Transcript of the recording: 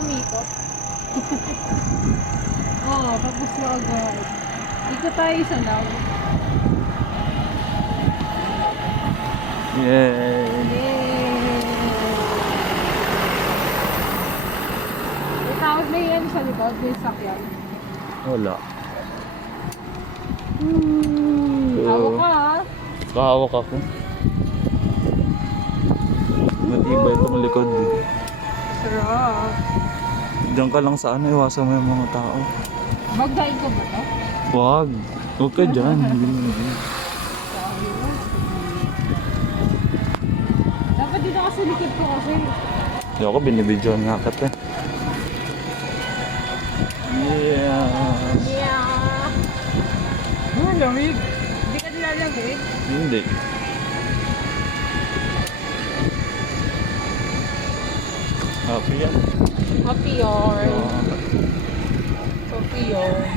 umikot. Oo, tapos na agad. Ikot tayo isa lang. Yay! Yay! May tawag na yan sa likod, may sakyan. Wala. Hawak ka ha? Kahawak ako. Matibay itong likod. Sarap. Diyan ka lang sa ano, iwasan mo yung mga tao. Magdahin ko ba to? Wag. Huwag ka dyan. Sabi mo. Dapat dito kasi likod ko kasi. Hindi ako binibidyoan nga kat eh. Yeah. Yeah. Lamig. Hindi ka nilalamig? Hindi. Happy yan. Happy yarn. Ah. Happy yarn.